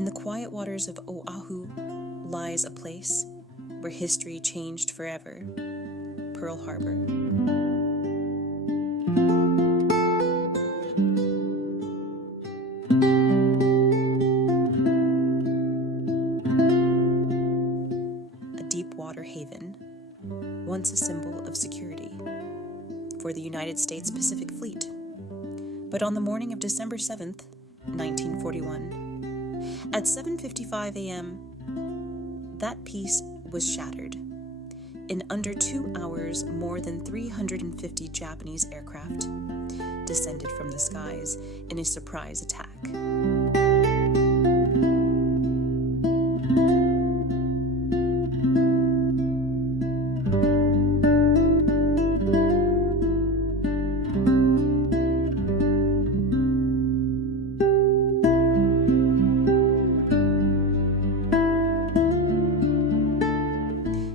In the quiet waters of Oahu lies a place where history changed forever, Pearl Harbor. A deep water haven, once a symbol of security for the United States Pacific Fleet. But on the morning of December 7th, 1941, at 7:55 a.m., that peace was shattered. In under 2 hours, more than 350 Japanese aircraft descended from the skies in a surprise attack.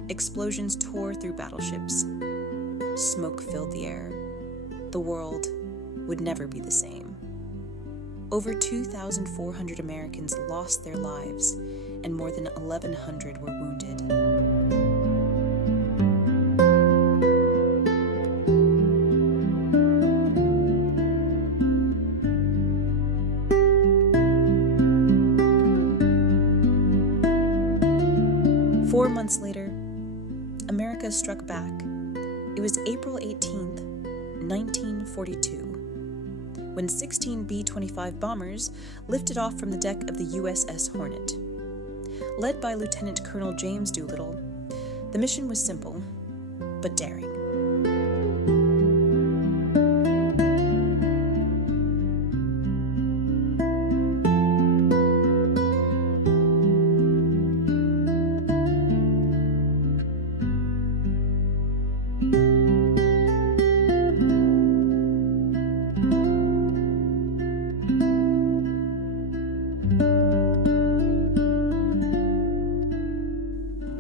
Explosions tore through battleships. Smoke filled the air. The world would never be the same. Over 2,400 Americans lost their lives, and more than 1,100 were wounded. Four months later, America struck back. It was April 18th, 1942, when 16 B-25 bombers lifted off from the deck of the USS Hornet. Led by Lieutenant Colonel James Doolittle, the mission was simple, but daring.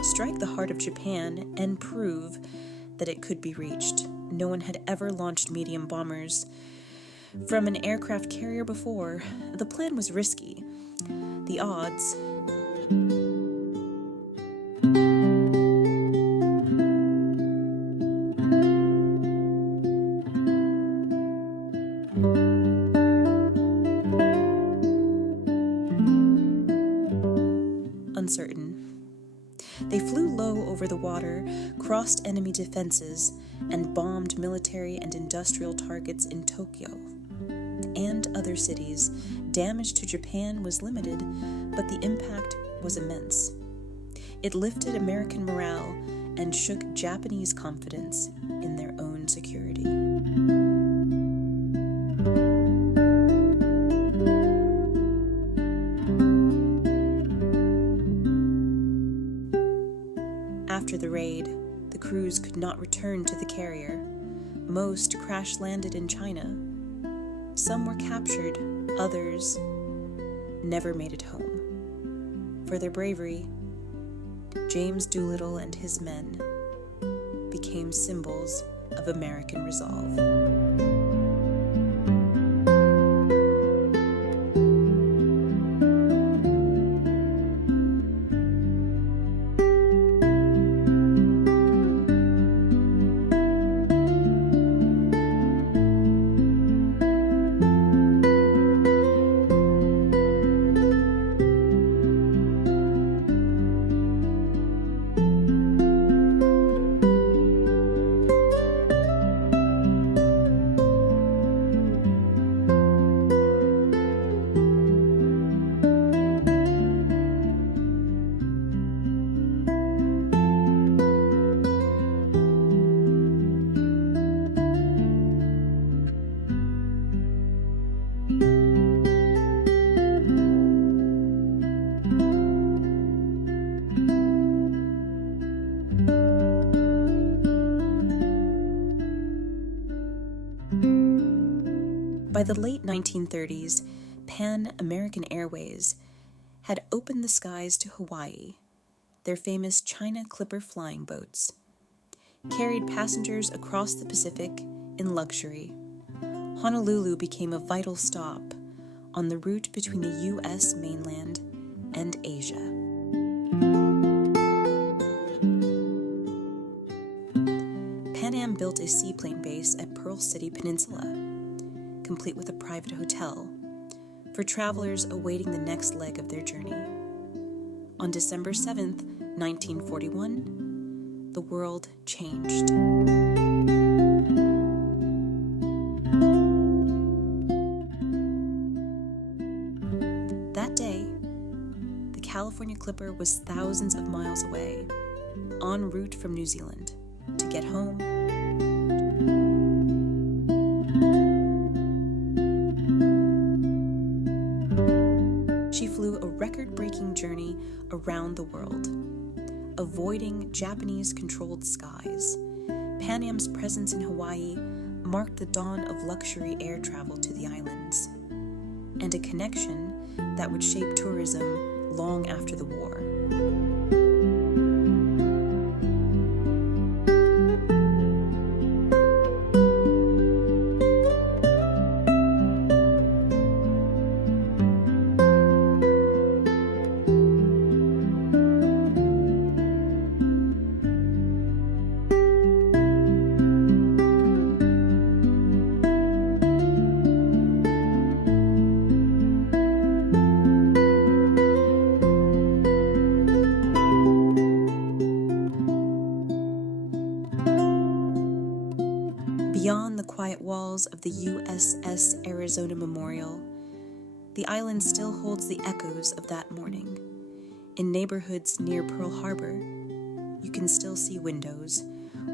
Strike the heart of Japan and prove that it could be reached. No one had ever launched medium bombers from an aircraft carrier before. The plan was risky. The odds uncertain. They flew low over the water, crossed enemy defenses, and bombed military and industrial targets in Tokyo and other cities. Damage to Japan was limited, but the impact was immense. It lifted American morale and shook Japanese confidence in their own security. After the raid, the crews could not return to the carrier. Most crash-landed in China. Some were captured, others never made it home. For their bravery, James Doolittle and his men became symbols of American resolve. By the late 1930s, Pan American Airways had opened the skies to Hawaii. Their famous China Clipper flying boats carried passengers across the Pacific in luxury. Honolulu became a vital stop on the route between the U.S. mainland and Asia. Pan Am built a seaplane base at Pearl City Peninsula, complete with a private hotel, for travelers awaiting the next leg of their journey. On December 7th, 1941, the world changed. That day, the California Clipper was thousands of miles away, en route from New Zealand to get home. She flew a record-breaking journey around the world, avoiding Japanese-controlled skies. Pan Am's presence in Hawaii marked the dawn of luxury air travel to the islands, and a connection that would shape tourism long after the war. Beyond the quiet walls of the USS Arizona Memorial, the island still holds the echoes of that morning. In neighborhoods near Pearl Harbor, you can still see windows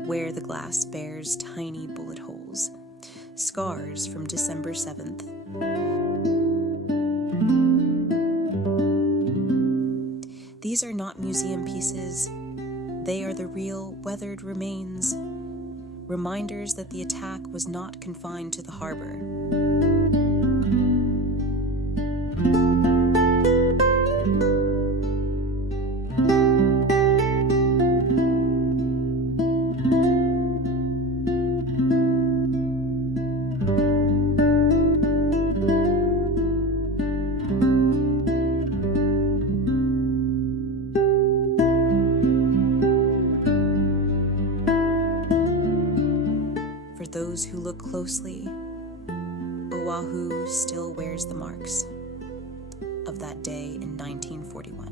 where the glass bears tiny bullet holes, scars from December 7th. These are not museum pieces. They are the real, weathered remains, reminders that the attack was not confined to the harbor. For those who look closely, Oahu still wears the marks of that day in 1941.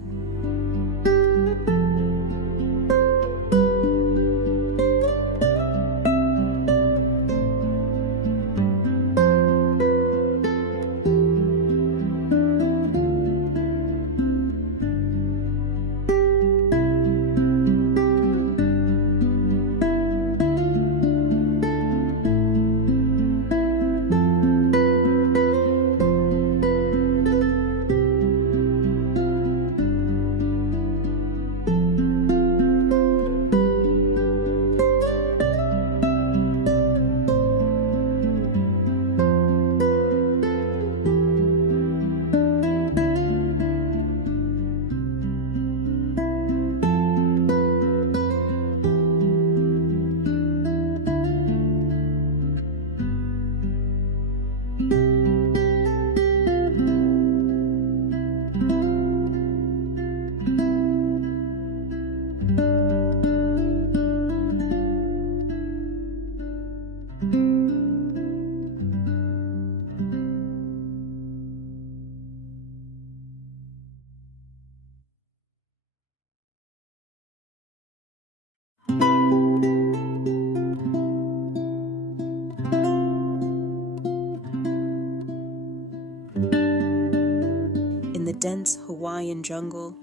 In the dense Hawaiian jungle,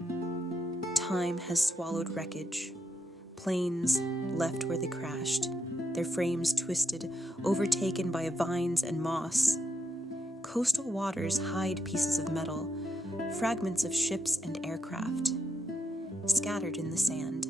time has swallowed wreckage. Planes left where they crashed, their frames twisted, overtaken by vines and moss. Coastal waters hide pieces of metal, fragments of ships and aircraft, scattered in the sand.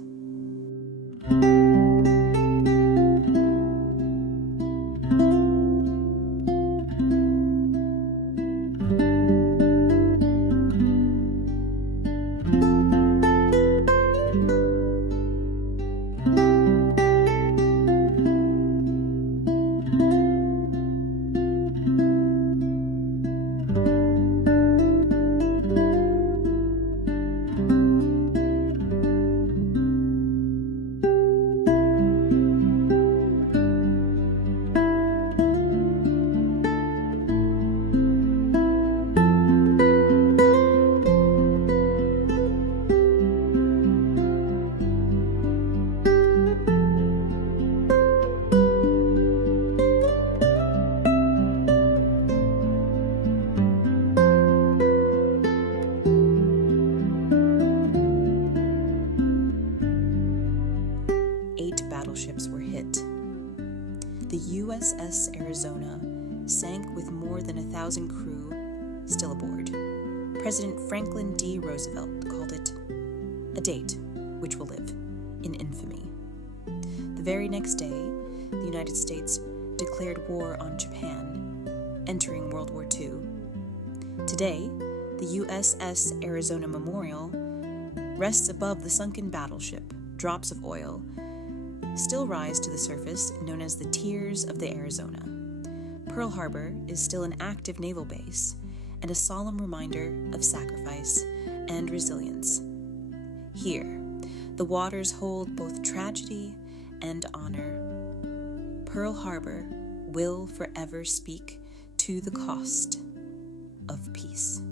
Arizona sank with more than 1,000 crew still aboard. President Franklin D. Roosevelt called it a date which will live in infamy. The very next day, the United States declared war on Japan, entering World War II. Today, the USS Arizona Memorial rests above the sunken battleship. Drops of oil still rise to the surface, known as the Tears of the Arizona. Pearl Harbor is still an active naval base and a solemn reminder of sacrifice and resilience. Here, the waters hold both tragedy and honor. Pearl Harbor will forever speak to the cost of peace.